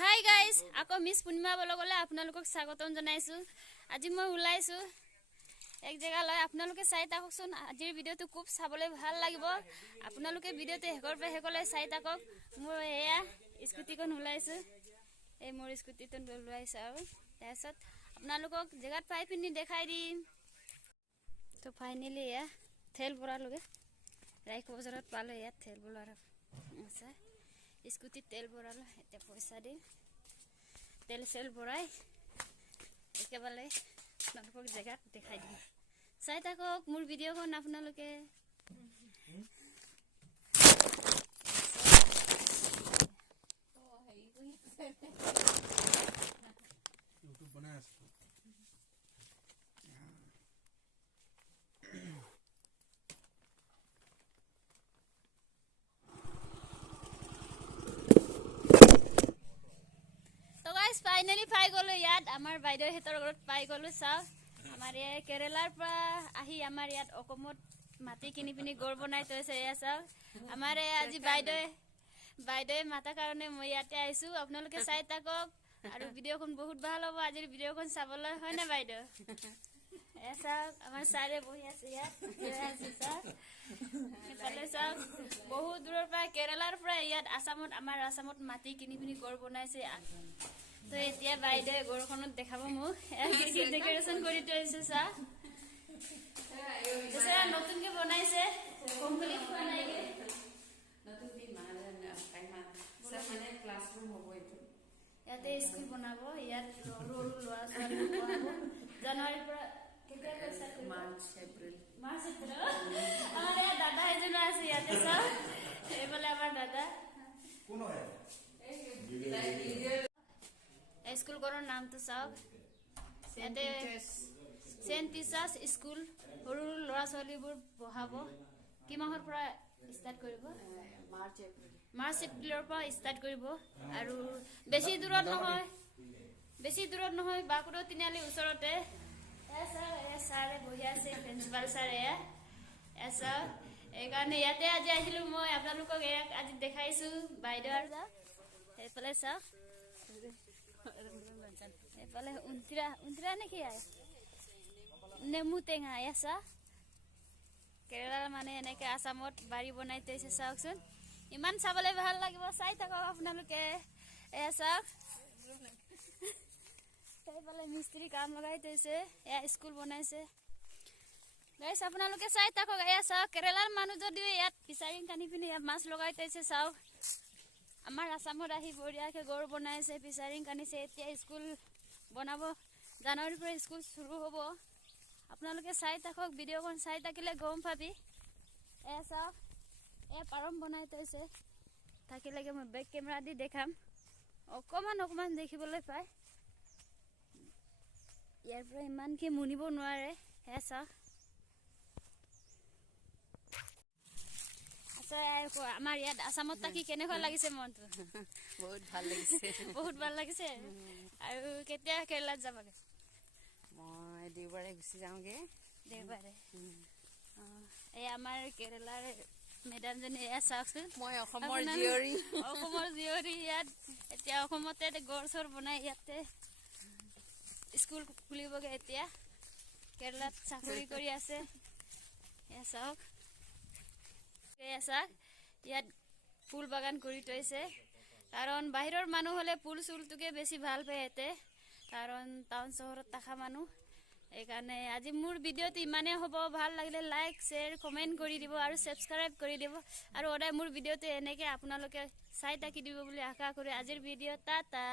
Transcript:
Hi guys, আকৌ miss পূৰ্ণিমা ব্লগলৈ আপোনালোকক স্বাগতম জনাইছোঁ। আজি মই ওলাইছোঁ এক জেগালৈ, আপোনালোকে চাই থাককচোন। আজিৰ ভিডিঅ'টো খুব চাবলৈ ভাল লাগিব। আপোনালোকে ভিডিঅ'টো শেষৰ পৰা শেষলৈ চাই থাকক। মোৰ এয়া স্কুটিখন ওলাইছোঁ, এই মোৰ স্কুটিটো ওলাইছোঁ আৰু তাৰপিছত আপোনালোকক জেগাত পাই পিনি দেখাই দিম। তো ফাইনেলি এয়া তেল ভৰালোগে, ৰাইখ বজাৰত পালোঁ। ইয়াত তেল ভৰাৰ আছে, স্কুটিত তেল ভৰালোঁ। এতিয়া পইচা দি তেল চেল ভৰাই একেবাৰে আপোনালোকক জেগাত দেখাই দিম। চাই থাকক মোৰ ভিডিঅ'খন আপোনালোকে। ফাইনেলি পাই গ'লো ইয়াত, আমাৰ বাইদেউহঁতৰ ঘৰত পাই গ'লো। চাওক, আমাৰ এই কেৰেলাৰ পৰা আহি আমাৰ ইয়াত অসমত মাটি কিনি পিনি গড় বনাই থৈছে। এয়া চাওক, আমাৰ আজি বাইদেৱে মাতাৰ কাৰণে মই ইয়াতে আহিছোঁ। আপোনালোকে চাই থাকক আৰু ভিডিঅ'খন বহুত ভাল হ'ব। আজিৰ ভিডিঅ'খন চাবলৈ হয়নে বাইদেউ? এয়া চাওক, আমাৰ ছাৰে বহি আছে ইয়াত। এইফালে চাওক, বহুত দূৰৰ পৰা কেৰেলাৰ পৰা ইয়াত আমাৰ আসামত মাটি কিনি পিনি গড় বনাইছে। তো এতিয়া বাইদেৱে গড়খনত দেখাব মোক। ডেকৰেশ্যন কৰি থৈছে, চা নতুনকে বনাইছে, কমপ্লিট হোৱা নাই। ইয়াতে স্কুল বনাব, ইয়াত সৰু সৰু ল'ৰা ছোৱালী পঢ়াব। জানুৱাৰীৰ পৰা কেতিয়া কৈছা? মাৰ্চ এপ্ৰিল। আমাৰ ইয়াত দাদা এজনো আছে ইয়াতে, চাওক এইফালে আমাৰ দাদা। স্কুলখনৰ নামটো চাওক, ইয়াতে চেণ্ট টিচাৰ্ছ স্কুল। সৰু সৰু ল'ৰা ছোৱালীবোৰ পঢ়াব। কি মাহৰ পৰা ষ্টাৰ্ট কৰিব? মাৰ্চ এপ্ৰিলৰ পৰা ষ্টাৰ্ট কৰিব। আৰু বেছি দূৰত নহয়, বাকুড়া তিনিআলিৰ ওচৰতে। ছাৰে বহি আছে, প্ৰিন্সিপাল ছাৰে। চাওক, এইকাৰণে ইয়াতে আজি আহিলোঁ মই। আপোনালোকক আজি দেখাইছোঁ বাইদেউ। আৰু সেইফালে চাওক, এইফালে উন্তিৰা নেকি নেমু টেঙা। এছা কেৰেলাৰ মানে এনেকৈ আসামত বাৰী বনাই থৈছে। চাওকচোন, ইমান চাবলৈ ভাল লাগিব। চাই থাকক আপোনালোকে। এয়া চাওক, সেইফালে মিস্ত্ৰী কাম লগাই থৈছে। এয়া স্কুল বনাইছে। গাইছ, আপোনালোকে চাই থাকক। এয়া চাওক, কেৰেলাৰ মানুহ যদিও ইয়াত ফিচাৰিং কানি পিনি ইয়াত মাছ লগাই থৈছে। চাওক, আমাৰ আসামত আহি বঢ়িয়াকৈ গড় বনাইছে, ফিচাৰিং কানিছে। এতিয়া স্কুল বনাব, জানুৱাৰীৰ পৰা স্কুল শুৰু হ'ব। আপোনালোকে চাই থাকক, ভিডিঅ'খন চাই থাকিলে গম পাবি। এয়া চাওক, এয়া পাৰম বনাই থৈছে। থাকিলেগে মই বেক কেমেৰা দি দেখাম। অকণমান দেখিবলৈ পায়, ইয়াৰ পৰা ইমানকৈ মুনিব নোৱাৰে। এয়া চাওক, আমাৰ ইয়াত আসামত থাকি কেনেকুৱা লাগিছে মনটো? বহুত ভাল লাগিছে। বহুত ভাল লাগিছে। আৰু কেতিয়া কেৰেলাত যাবগে? মই দেওবাৰে গুচি যাওঁগে। দেওবাৰে। এই আমাৰ কেৰেলাৰ মেডামজনী। এয়া চাওকচোন, মই অসমৰ জীয়ৰী। অসমৰ জীয়ৰী। ইয়াত এতিয়া অসমতে গড় চৰ বনাই ইয়াতে স্কুল খুলিবগে। এতিয়া কেৰেলাত চাকৰি কৰি আছে। এয়া চাওক, ইয়াত ফুল বাগান কৰি থৈছে। কাৰণ বাহিৰৰ মানুহ হ'লে ফুল চুলটোকে বেছি ভাল পায় ইয়াতে, কাৰণ টাউন চহৰত থকা মানুহ। সেইকাৰণে আজি মোৰ ভিডিঅ'টো ইমানেই হ'ব। ভাল লাগিলে লাইক শ্বেয়াৰ কমেণ্ট কৰি দিব আৰু ছাবস্ক্ৰাইব কৰি দিব। আৰু সদায় মোৰ ভিডিঅ'টো এনেকৈ আপোনালোকে চাই থাকি দিব বুলি আশা কৰি আজিৰ ভিডিঅ' টাটা।